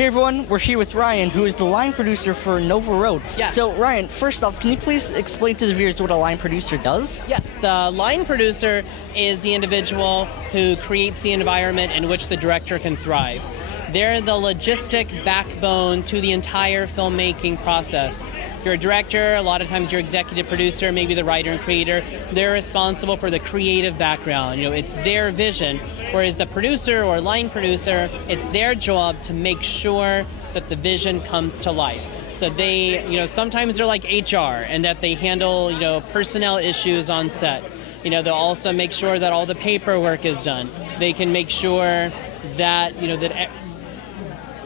Hey everyone, we're here with Ryan, who is the line producer for Nova Road. Yes. So Ryan, first off, can you please explain to the viewers what a line producer does? Yes, the line producer is the individual who creates the environment in which the director can thrive. They're the logistic backbone to the entire filmmaking process. You're a director, a lot of times you're executive producer, maybe the writer and creator. They're responsible for the creative background. It's their vision. Whereas the producer or line producer, it's their job to make sure that the vision comes to life. So they, sometimes they're like HR and that they handle, personnel issues on set. They'll also make sure that all the paperwork is done. They can make sure that,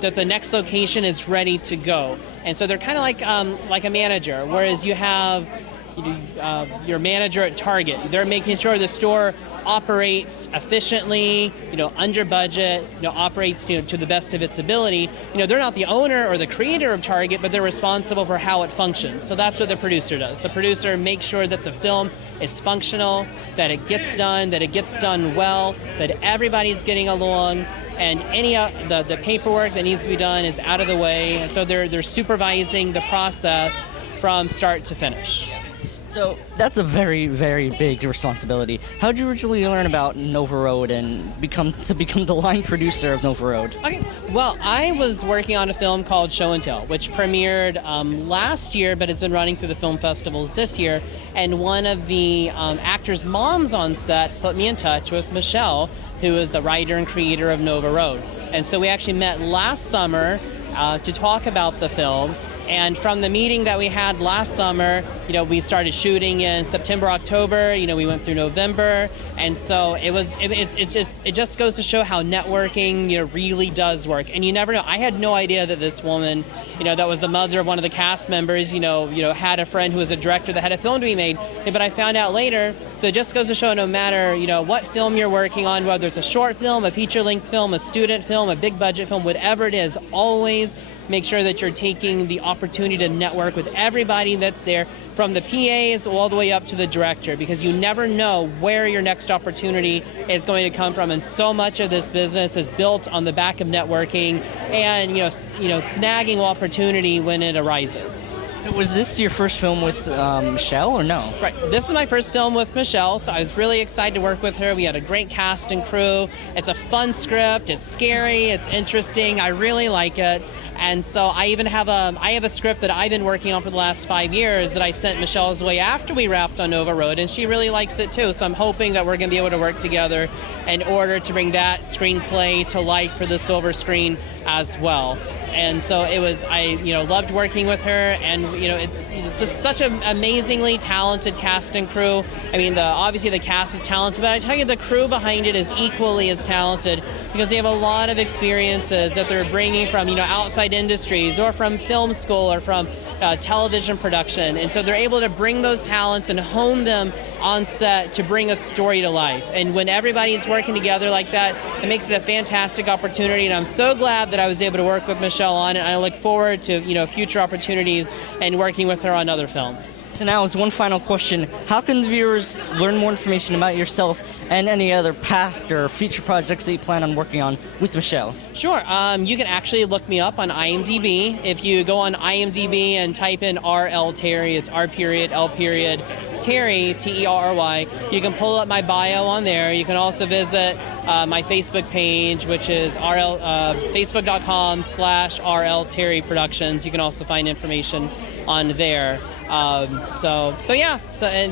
that the next location is ready to go. And so they're kind of like a manager, whereas you have your manager at Target. They're making sure the store operates efficiently, under budget, operates to the best of its ability. They're not the owner or the creator of Target, but they're responsible for how it functions. So that's what the producer does. The producer makes sure that the film is functional, that it gets done well, that everybody's getting along, and any the paperwork that needs to be done is out of the way. And so they're supervising the process from start to finish. So that's a very, very big responsibility. How did you originally learn about Nova Road and become the line producer of Nova Road? Okay, well, I was working on a film called Show and Tell, which premiered last year, but it's been running through the film festivals this year. And one of the actors' moms on set put me in touch with Michelle, who is the writer and creator of Nova Road. And so we actually met last summer to talk about the film. And from the meeting that we had last summer, we started shooting in September, October. We went through November, and so it just goes to show how networking, really does work. And you never know. I had no idea that this woman, that was the mother of one of the cast members, had a friend who was a director that had a film to be made. But I found out later. So it just goes to show, no matter what film you're working on, whether it's a short film, a feature-length film, a student film, a big budget film, whatever it is, always make sure that you're taking the opportunity to network with everybody that's there, from the PAs all the way up to the director, because you never know where your next opportunity is going to come from. And so much of this business is built on the back of networking and snagging opportunity when it arises. So was this your first film with Michelle, or no? Right. This is my first film with Michelle, so I was really excited to work with her. We had a great cast and crew. It's a fun script. It's scary. It's interesting. I really like it. And so I even have a script that I've been working on for the last 5 years that I sent Michelle's way after we wrapped on Nova Road, and she really likes it too. So I'm hoping that we're going to be able to work together in order to bring that screenplay to life for the silver screen as well. And so I loved working with her, and it's just such an amazingly talented cast and crew. I mean, obviously the cast is talented, but I tell you, the crew behind it is equally as talented, because they have a lot of experiences that they're bringing from outside industries or from film school or from television production, and so they're able to bring those talents and hone them on set to bring a story to life. And when everybody's working together like that, it makes it a fantastic opportunity, and I'm so glad that I was able to work with Michelle on it. I look forward to future opportunities and working with her on other films. So now, as one final question, how can the viewers learn more information about yourself and any other past or future projects that you plan on working on with Michelle? Sure. You can actually look me up on IMDb. If you go on IMDb and type in R.L. Terry, it's R.L. Terry, T-E-R-R-Y. You can pull up my bio on there. You can also visit my Facebook page, which is facebook.com/RL Terry Productions. You can also find information on there. And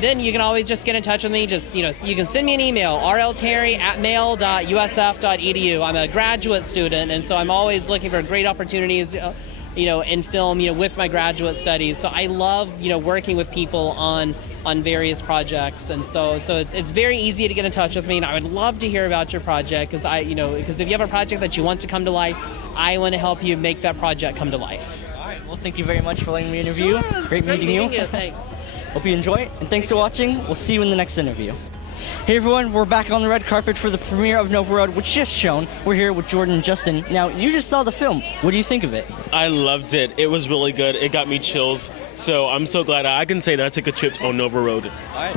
then you can always just get in touch with me. You can send me an email, rlterry@mail.usf.edu. I'm a graduate student, and so I'm always looking for great opportunities, in film, with my graduate studies. So I love, working with people on various projects, and so it's very easy to get in touch with me, and I would love to hear about your project, because because if you have a project that you want to come to life, I want to help you make that project come to life. Well, thank you very much for letting me interview. Sure, it was great meeting you. Thanks. Hope you enjoy it, and thanks for watching. We'll see you in the next interview. Hey everyone, we're back on the red carpet for the premiere of Nova Road, which just shown. We're here with Jordan and Justin. Now, you just saw the film. What do you think of it? I loved it. It was really good. It got me chills. So I'm so glad I can say that I took a trip on Nova Road. All right.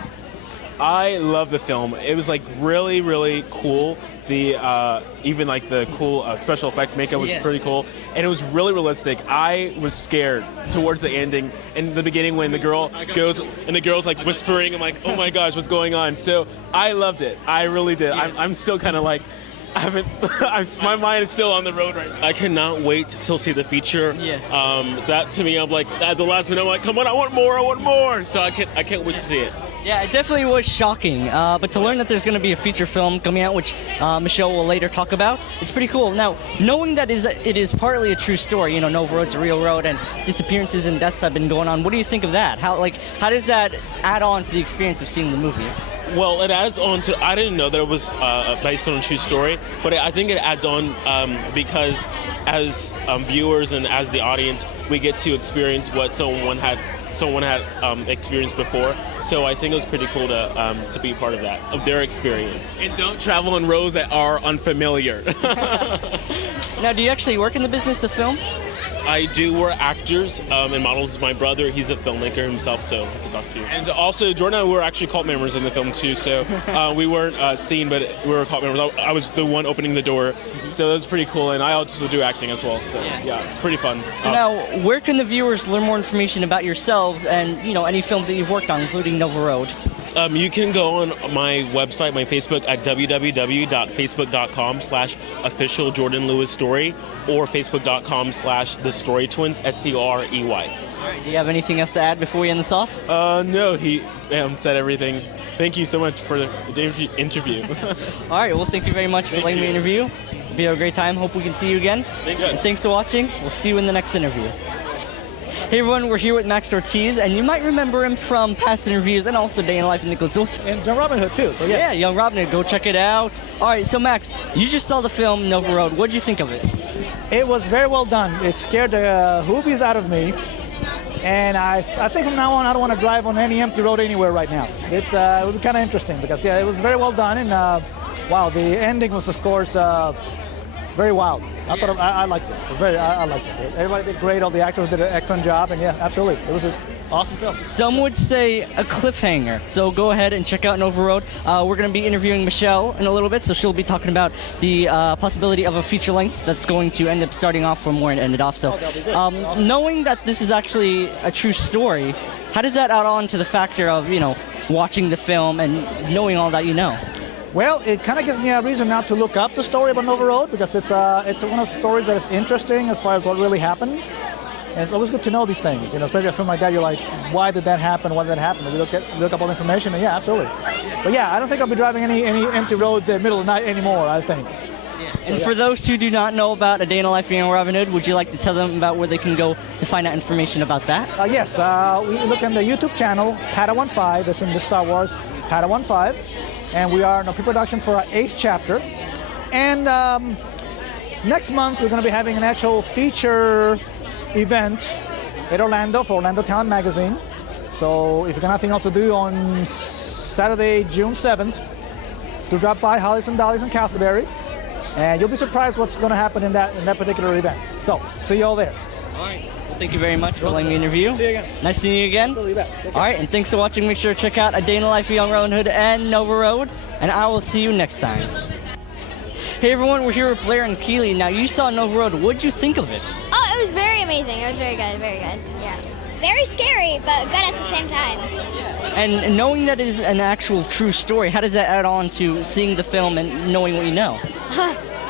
I love the film. It was like really, really cool. The even like the cool special effect makeup was pretty cool, and it was really realistic. I was scared towards the ending. In the beginning, when the girl goes and the girl's like whispering, I'm like, oh my gosh, what's going on? So I loved it. I really did. I'm still kind of like, I haven't. My mind is still on the road right now. I cannot wait till see the feature. Yeah. That to me, I'm like at the last minute, I'm like, come on, I want more. So I can't wait to see it. Yeah, it definitely was shocking. But to learn that there's going to be a feature film coming out, which Michelle will later talk about, it's pretty cool. Now, knowing that it is partly a true story, you know, Nova Road's a real road, and disappearances and deaths have been going on. What do you think of that? How does that add on to the experience of seeing the movie? Well, it adds on to. I didn't know that it was based on a true story, but I think it adds on because as viewers and as the audience, we get to experience what someone had experienced before. So I think it was pretty cool to be part of that, of their experience. And don't travel on roads that are unfamiliar. Now, do you actually work in the business of film? I do work actors and models. My brother, he's a filmmaker himself, so I can talk to you. And also, Jordan and I were actually cult members in the film too, so we weren't seen, but we were cult members. I was the one opening the door, so that was pretty cool. And I also do acting as well, so yeah, it's pretty fun. So now, where can the viewers learn more information about yourselves and, you know, any films that you've worked on, including Nova Road? You can go on my website, my Facebook, at www.facebook.com/official Jordan Lewis Story or facebook.com/the Story Twins, STREY. All right, do you have anything else to add before we end this off? No, he said everything. Thank you so much for the interview. All right, well, thank you very much for letting me interview. It'll be a great time. Hope we can see you again. And thanks for watching. We'll see you in the next interview. Hey everyone, we're here with Max Ortiz, and you might remember him from past interviews and also Day in the Life of Nickolas. And Young Robin Hood too, so yes. Yeah, Young Robin Hood, go check it out. All right, so Max, you just saw the film Nova Road. What did you think of it? It was very well done. It scared the hoobies out of me. And I think from now on, I don't want to drive on any empty road anywhere right now. It would be kind of interesting because, yeah, it was very well done. And, wow, the ending was, of course, very wild. I thought I liked it. I liked it. Everybody did great. All the actors did an excellent job, and yeah, absolutely, it was an awesome film. Some would say a cliffhanger. So go ahead and check out Nova Road. We're going to be interviewing Michelle in a little bit, so she'll be talking about the possibility of a feature length that's going to end up starting off from where it ended off. So, knowing that this is actually a true story, how does that add on to the factor of, you know, watching the film and knowing all that you know? Well, it kind of gives me a reason now to look up the story about Nova Road because it's one of the stories that is interesting as far as what really happened. And it's always good to know these things, you know, especially a film like that. You're like, why did that happen? Why did that happen? And you look up all the information, and yeah, absolutely. But yeah, I don't think I'll be driving any empty roads at middle of the night anymore, I think. And for those who do not know about A Day in the Life of Young Robin Hood, would you like to tell them about where they can go to find out information about that? Yes, we look on the YouTube channel, Padawan 5. It's in the Star Wars Padawan 5. And we are in a pre-production for our 8th chapter. And next month, we're going to be having an actual feature event in Orlando for Orlando Talent Magazine. So if you've got nothing else to do on Saturday, June 7th, to drop by Hollies and Dollies in Castleberry. And you'll be surprised what's going to happen in that particular event. So, see you all there. All right. Well, thank you very much for letting me interview. See you again. Nice seeing you again. All right, and thanks for watching. Make sure to check out A Day in the Life of Young Robin Hood and Nova Road, and I will see you next time. Hey everyone, we're here with Blair and Keely. Now, you saw Nova Road. What did you think of it? Oh, it was very amazing. It was very good, yeah. Very scary, but good at the same time. And knowing that it is an actual true story, how does that add on to seeing the film and knowing what you know?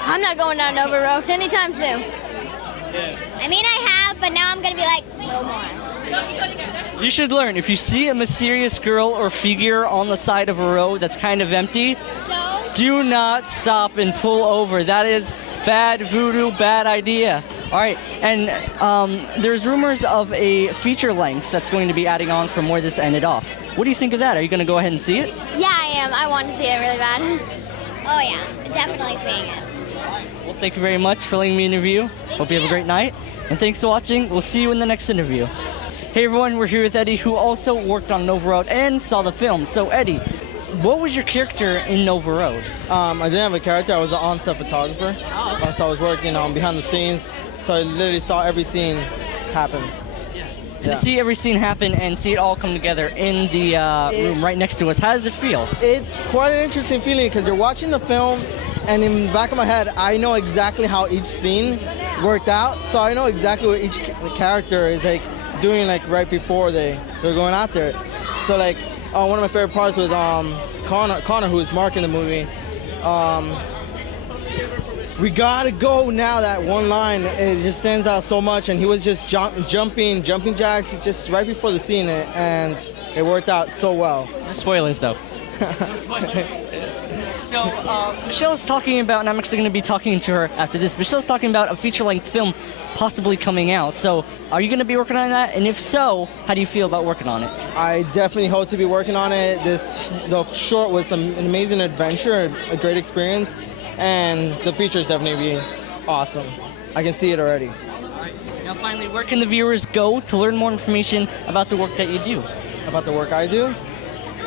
I'm not going down Nova Road anytime soon. I mean, I have, but now I'm going to be like, no more. You should learn. If you see a mysterious girl or figure on the side of a road that's kind of empty, do not stop and pull over. That is bad voodoo, bad idea. All right, and there's rumors of a feature length that's going to be adding on from where this ended off. What do you think of that? Are you going to go ahead and see it? Yeah, I am. I want to see it really bad. Oh, yeah. Definitely seeing it. Well, thank you very much for letting me interview. Hope you have a great night. And thanks for watching. We'll see you in the next interview. Hey, everyone. We're here with Eddie, who also worked on Nova Road and saw the film. So, Eddie, what was your character in Nova Road? I didn't have a character. I was an on-set photographer. So I was working behind the scenes. So I literally saw every scene happen. To see every scene happen and see it all come together in the room right next to us, how does it feel? It's quite an interesting feeling because you're watching the film, and in the back of my head, I know exactly how each scene worked out. So I know exactly what each character is like doing like right before they're going out there. So like one of my favorite parts was Connor, who is Mark in the movie. We gotta go now. That one line, it just stands out so much, and he was just jumping jacks just right before the scene, and it worked out so well. No spoilers, though. No spoilers. So Michelle's talking about, and I'm actually going to be talking to her after this. Michelle's talking about a feature-length film possibly coming out. So are you going to be working on that? And if so, how do you feel about working on it? I definitely hope to be working on it. The short was an amazing adventure, a great experience. And the feature is definitely be awesome. I can see it already. Now, finally, where can the viewers go to learn more information about the work that you do? About the work I do?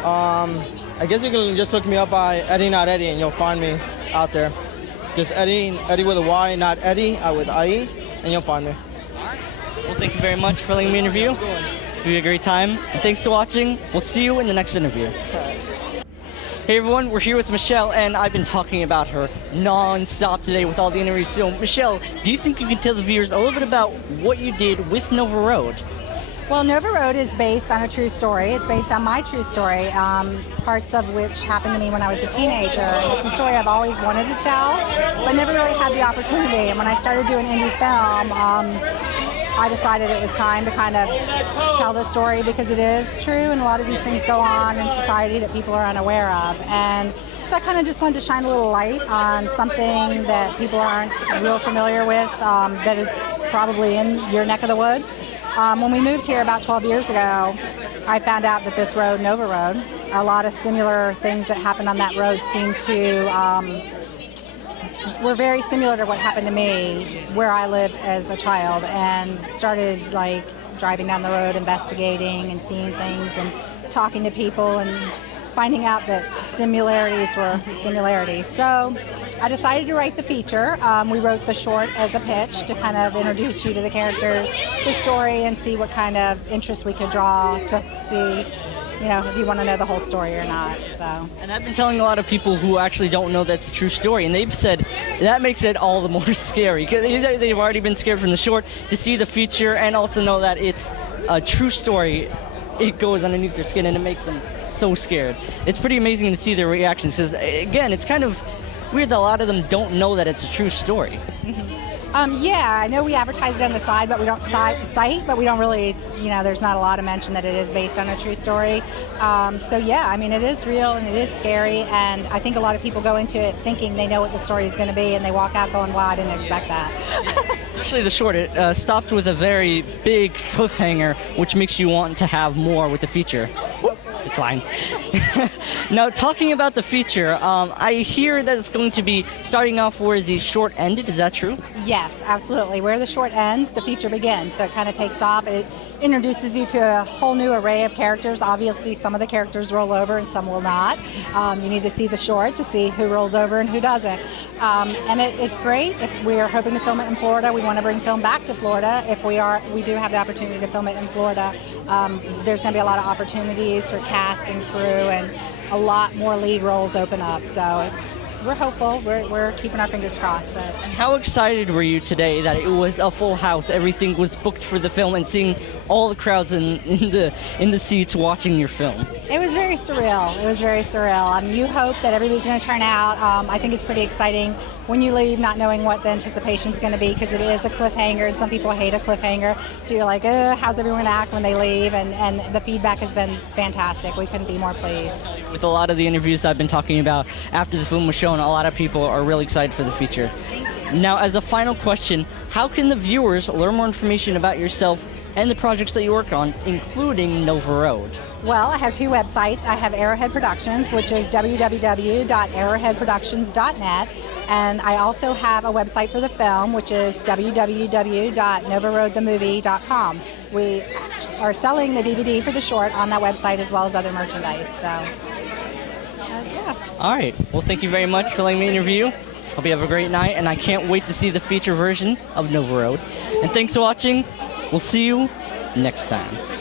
I guess you can just look me up by Eddie Not Eddie, and you'll find me out there. Just Eddie with a Y, not Eddie, with IE, and you'll find me. Well, thank you very much for letting me interview. Be a great time. And thanks for watching. We'll see you in the next interview. Hey everyone, we're here with Michelle, and I've been talking about her non-stop today with all the interviews. So, Michelle, do you think you can tell the viewers a little bit about what you did with Nova Road? Well, Nova Road is based on a true story. It's based on my true story, parts of which happened to me when I was a teenager. And it's a story I've always wanted to tell, but never really had the opportunity. And when I started doing indie film, I decided it was time to kind of tell the story because it is true, and a lot of these things go on in society that people are unaware of. And so I kind of just wanted to shine a little light on something that people aren't real familiar with, that is probably in your neck of the woods. When we moved here about 12 years ago, I found out that this road, Nova Road, a lot of similar things that happened on that road seemed to were very similar to what happened to me where I lived as a child, and started like driving down the road, investigating and seeing things and talking to people and finding out that similarities were similarities. So I decided to write the feature. We wrote the short as a pitch to kind of introduce you to the characters, the story, and see what kind of interest we could draw to see, you know, if you want to know the whole story or not. So. And I've been telling a lot of people who actually don't know that's a true story, and they've said that makes it all the more scary. They've already been scared from the short, to see the feature and also know that it's a true story. It goes underneath their skin and it makes them so scared. It's pretty amazing to see their reactions, because again, it's kind of weird that a lot of them don't know that it's a true story. Yeah, I know we advertise it on the side, but we don't cite, but we don't really, you know, there's not a lot of mention that it is based on a true story. So yeah, I mean, it is real and it is scary, and I think a lot of people go into it thinking they know what the story is going to be, and they walk out going, wow, I didn't expect that. Especially the short, it stopped with a very big cliffhanger, which makes you want to have more with the feature. It's fine. Now, talking about the feature, I hear that it's going to be starting off where the short ended. Is that true? Yes, absolutely. Where the short ends, the feature begins. So it kind of takes off. It introduces you to a whole new array of characters. Obviously, some of the characters roll over and some will not. You need to see the short to see who rolls over and who doesn't. And it's great. If we are hoping to film it in Florida, we want to bring film back to Florida. If we do have the opportunity to film it in Florida. There's going to be a lot of opportunities for cast and crew, and a lot more lead roles open up. So we're hopeful. We're keeping our fingers crossed. So. And how excited were you today that it was a full house? Everything was booked for the film, and seeing all the crowds in the seats watching your film. It was very surreal. It was very surreal. You hope that everybody's going to turn out. I think it's pretty exciting when you leave not knowing what the anticipation is going to be, because it is a cliffhanger. Some people hate a cliffhanger, so you're like, how's everyone act when they leave? And the feedback has been fantastic. We couldn't be more pleased. With a lot of the interviews I've been talking about after the film was shown, a lot of people are really excited for the feature. Now, as a final question, how can the viewers learn more information about yourself and the projects that you work on, including Nova Road? Well, I have two websites. I have Arrowhead Productions, which is www.arrowheadproductions.net, and I also have a website for the film, which is www.novaroadthemovie.com. We are selling the DVD for the short on that website, as well as other merchandise. So, yeah. All right. Well, thank you very much for letting me interview. Hope you have a great night, and I can't wait to see the feature version of Nova Road. And thanks for watching. We'll see you next time.